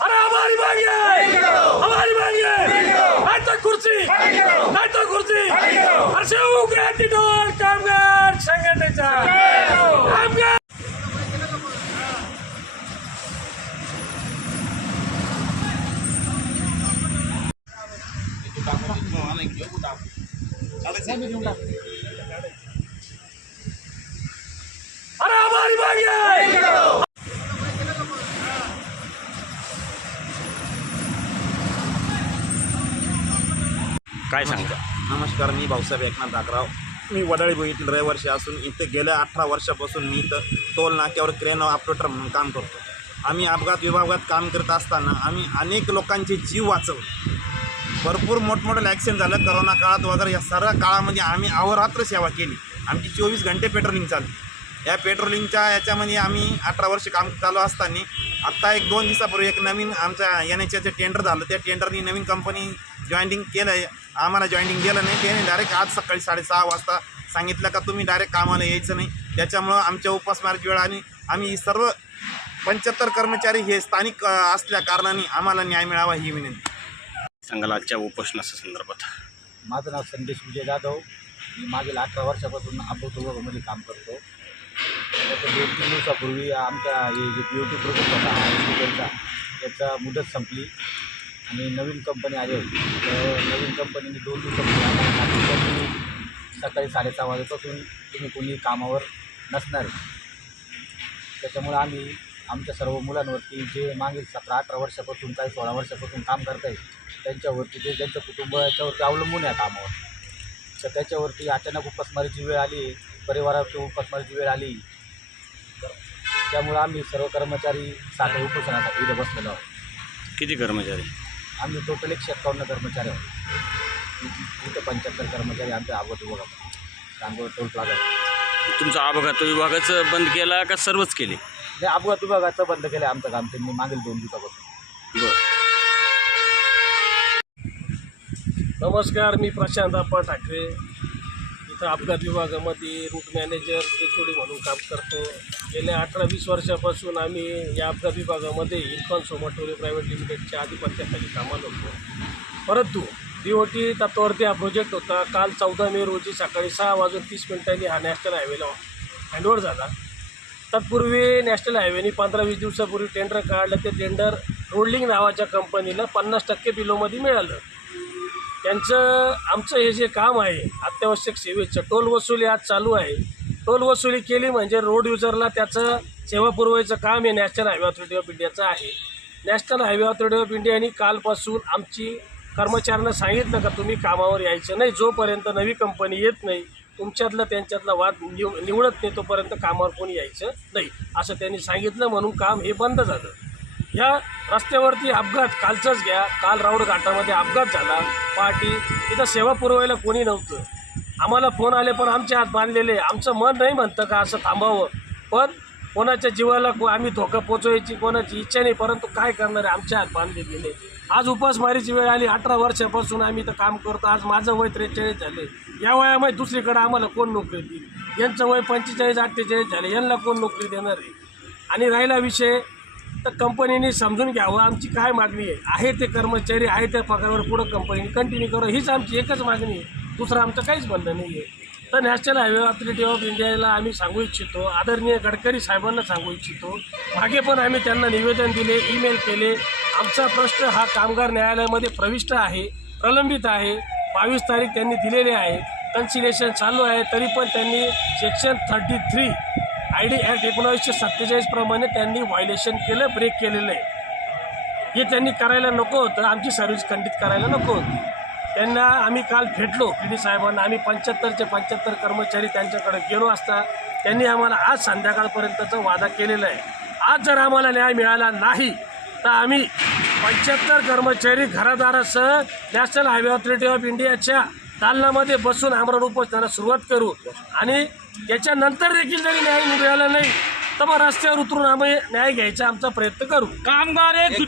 अरे हमारी मांग है, हमारी मांग है, नहीं तो कुर्सी, नहीं तो कुर्सी। अरे उग्रांती ढोल कामगार संघटनेचा कामगार अरे हमारी मांग है। काय सांगता? नमस्कार, मी भाऊसाहेब एकनाथ धाकराव. मी वडाळी येथील रहिवासी असून इथे गेल्या 18 वर्षापासून मी इथं टोल नाक्यावर क्रेन ऑपरेटर म्हणून काम करतो. आम्ही अपघात विभागात काम करत असताना आम्ही अनेक लोकांचे जीव वाचवले. भरपूर मोठमोठे ॲक्सिडेंट झालं करोना काळात वगैरे. या सर्व काळामध्ये आम्ही अहोरात्र सेवा केली. आमची 24 घंटे पेट्रोलिंग चालली. या पेट्रोलिंगच्या याच्यामध्ये आम्ही 18 वर्ष काम चालू असताना आत्ता 1-2 दिवसापूर्वी एक नवीन आमच्या NHAचं टेंडर झालं. त्या टेंडरनी नवीन कंपनी जॉईनिंग केलं आहे. आम्हाला जॉईनिंग दिलं नाही. त्याने डायरेक्ट आज सकाळी 6:30 वाजता सांगितलं का तुम्ही डायरेक्ट कामाला यायचं नाही. त्याच्यामुळं आमच्या उपासमारीची वेळ आणि आम्ही सर्व 75 कर्मचारी हे स्थानिक असल्या कारणाने आम्हाला न्याय मिळावा ही विनंती. सांगाल आजच्या उपोषणाच्या संदर्भात? माझं नाव संदेश विजय जाधव. मी मागील 18 वर्षापासून अपघात विभागामध्ये काम करतो. त्याच्या 2-3 दिवसापूर्वी आमच्या हे जे BOT प्रोजेक्ट होता हॉस्पिटलचा त्याचा मुदत संपली आणि नवीन कंपनी आली होती. तर नवीन कंपनीने 2 दिवसापूर्वी आम्हाला सांगितलं की सकाळी 6:30 वाजेपासून तुम्ही कोणी कामावर नसणार. त्याच्यामुळे आम्ही आमच्या सर्व मुलांवरती जे मागील 17-18 वर्षापासून काही 16 वर्षापासून काम करत आहे त्यांच्यावरती जे ज्यांचं कुटुंब याच्यावरती अवलंबून आहे कामावर, तर त्याच्यावरती अचानक उपासमारीची वेळ आली, परिवाराची उपासमारीची वेळ आली. त्यामुळे आम्ही सर्व कर्मचारी साखळी उपोषणासाठी इथं बसलेलो आहोत. किती कर्मचारी? आम्ही टोटल 151 कर्मचारी आहोत. इथं 75 कर्मचारी आमच्या अपघात विभागामध्ये सांगोला टोल प्लाझा. तुमचं अपघात विभागाचं बंद केला का सर्वच केले? नाही, अपघात विभागाचं बंद केलं आमचं काम त्यांनी मागील 2 दिवसापासून. बरं. नमस्कार, मी प्रशांत आप्पा ठाकरे. इथं अपघात विभागामध्ये रूट मॅनेजर HOD म्हणून काम करतो. गेल्या 18-20 वर्षापासून आम्ही या अपघात विभागामध्ये इल्कॉन सोमाटोरी प्रायव्हेट लिमिटेडच्या आधिपत्याखाली कामाला होतो. परंतु BOT तत्वावरती हा प्रोजेक्ट होता. काल 14 मे रोजी सकाळी 6:30 हा नॅशनल हायवेला हँडओव्हर झाला. तत्पूर्वी नॅशनल हायवेने 15-20 दिवसापूर्वी टेंडर काढलं. ते टेंडर रोडलिंग नावाच्या कंपनीला 50% बिलोमध्ये मिळालं. आमचं हे जे काम आहे अत्यावश्यक सेवेचं टोल वसुली आज चालू आहे. टोल वसुली केली म्हणजे रोड युजरला त्याचं सेवा पुरवायचं काम हे नॅशनल हायवे ऑथॉरिटी ऑफ इंडियाचं आहे. नॅशनल हायवे ऑथॉरिटी ऑफ इंडियाने कालपासून आमची कर्मचाऱ्यांना सांगितलं का तुम्ही कामावर यायचं नाही. जोपर्यंत नवी कंपनी येत नाही, तुमच्यातला त्यांच्यातला वाद निवडत नाही, तोपर्यंत कामावर कोणी यायचं नाही असं त्यांनी सांगितलं. म्हणून काम हे बंद झालं. ह्या रस्त्यावरती अपघात कालचंच घ्या, काल राऊड घाटामध्ये अपघात झाला. पहाटे इथं सेवा पुरवायला कोणी नव्हतं. आम्हाला फोन आले पण आमचे हात बांधलेले. आमचं मन नाही म्हणतं का असं थांबावं, पण कोणाच्या जीवाला आम्ही धोका पोचवायची कोणाची इच्छा नाही. परंतु काय करणार आहे, आमचे हात बांधलेले. आज उपासमारीची वेळ आली. 18 वर्षापासून आम्ही इथं काम करतो. आज माझं वय 43 झाले. या वयामध्ये दुसरीकडे आम्हाला कोण नोकरी देईल? यांचं वय 45-48 झाले. यांना कोण नोकरी देणार आहे? आणि राहिला विषय तर कंपनीने समजून घ्यावं आमची काय मागणी आहे ते कर्मचारी आहे त्या पगारावर पुढं कंपनीने कंटिन्यू करावं हीच आमची एकच मागणी आहे. दुसरं आमचं काहीच बंधन नाही आहे. तर नॅशनल हायवे ऑथॉरिटी ऑफ इंडियाला आम्ही सांगू इच्छितो, आदरणीय गडकरी साहेबांना सांगू इच्छितो. मागे पण आम्ही त्यांना निवेदन दिले, ईमेल केले. आमचा प्रश्न हा कामगार न्यायालयामध्ये प्रविष्ट आहे, प्रलंबित आहे. 22 तारीख त्यांनी दिलेली आहे. कन्सिलेशन चालू आहे. तरी पण त्यांनी सेक्शन 33 ID ॲक्ट 1947 प्रमाणे त्यांनी व्हायलेशन केलं, ब्रेक केलेलं आहे. हे त्यांनी करायला नको होतं. आमची सर्व्हिस खंडित करायला नको होती. त्यांना आम्ही काल भेटलो PD साहेबांना. आम्ही 75चे 75 कर्मचारी त्यांच्याकडे गेलो असता त्यांनी आम्हाला आज संध्याकाळपर्यंतचा वादा केलेला आहे. आज जर आम्हाला न्याय मिळाला नाही तर आम्ही 75 कर्मचारी घरादारासह नॅशनल हायवे ऑथॉरिटी ऑफ इंडियाच्या दालनामध्ये बसून आमरण उपोषणाला सुरुवात करू. आणि त्याच्यानंतर देखील जरी न्याय मिळाला नाही तर मग रस्त्यावर उतरून आम्ही न्याय घ्यायचा आमचा प्रयत्न करू. कामगार एक